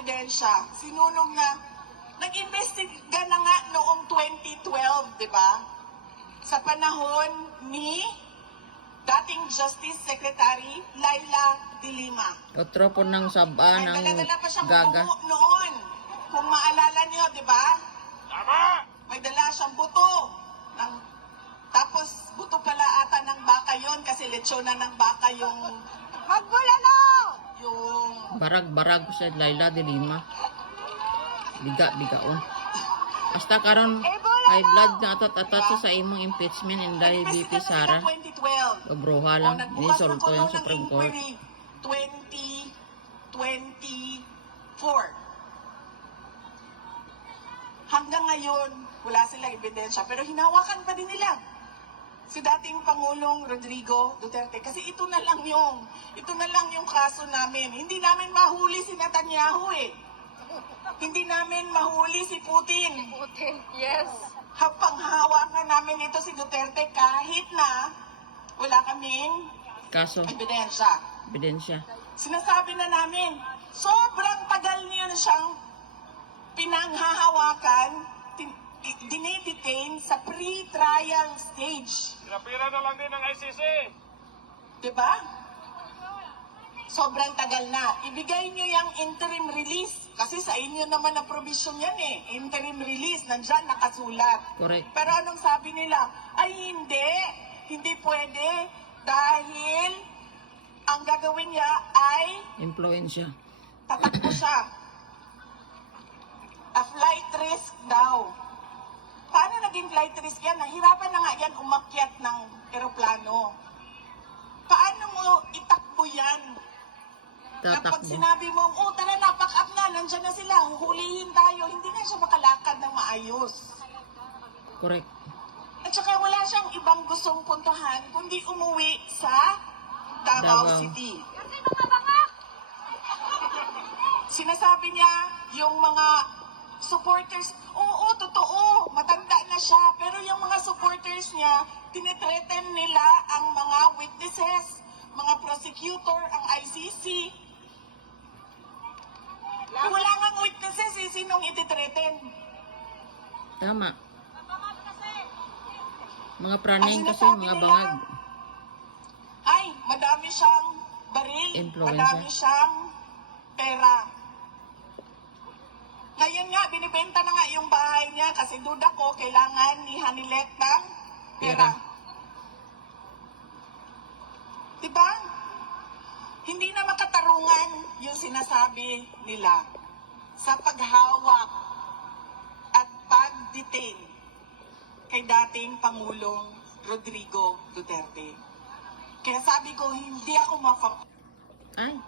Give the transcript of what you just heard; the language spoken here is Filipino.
ebidensya. Sinunog na, nag-investiga na nga noong 2012, di ba? Sa panahon ni dating Justice Secretary Laila De Lima. Otro po ng saba May ng dala-dala pa siyang gaga. buto noon. Kung maalala niyo, di ba? Tama! May dala siyang buto. Tapos, buto pala ata ng baka yon kasi lechona ng baka yung... Magbulano! Yung... Barag-barag ko sa Laila De Lima. Biga-bigaon. Hasta karon high blood na atot-atot sa imong impeachment in dahil BP Sara. 2012. Obroha lang. Inisolto yung Supreme Court. 2024. Hanggang ngayon, wala silang ebidensya. Pero hinawakan pa din nila si dating Pangulong Rodrigo Duterte. Kasi ito na lang yung kaso namin. Hindi namin mahuli si Netanyahu eh. Hindi namin mahuli si Putin. Putin, yes. Panghawakan namin ito si Duterte kahit na wala kaming Kaso, ebidensya. ebidensya. Sinasabi na namin, sobrang tagal niya siyang pinanghahawakan, dinedetain sa pre-trial stage. Pinapira na lang din ng ICC. Diba? Sobrang tagal na. Ibigay niyo yung interim release. Kasi sa inyo naman na provision yan eh. Interim release, nandyan nakasulat. Correct. Pero anong sabi nila? Ay hindi. Hindi pwede. Dahil ang gagawin niya ay Influensya. tatakbo siya. A flight risk daw. Paano naging flight risk yan? Nahirapan na nga yan umakyat ng eroplano. Paano mo itakbo yan? Kapag Tatakbo. sinabi mo, oh tara na, pack up na, nandyan na sila, huhulihin tayo, hindi na siya makalakad ng maayos. Correct. At saka wala siyang ibang gustong puntahan, kundi umuwi sa Davao Davao. City. Sinasabi niya, yung mga supporters, oo, totoo, matanda na siya, pero yung mga supporters niya, tinitreaten nila ang mga witnesses, mga prosecutor, ang ICC. Wala nga witnesses eh, sinong ititreaten? Tama. Mga praning Ang kasi, sinasabi mga nila, bangag. Ay, madami siyang baril, Influencer. madami siyang pera. Ngayon nga, binibenta na nga yung bahay niya kasi duda ko, kailangan ni Hanilet ng pera. Pera. Diba? Hindi na makatarungan yung sinasabi nila sa paghawak at pag-detain kay dating Pangulong Rodrigo Duterte. Kaya sabi ko, hindi ako Ay.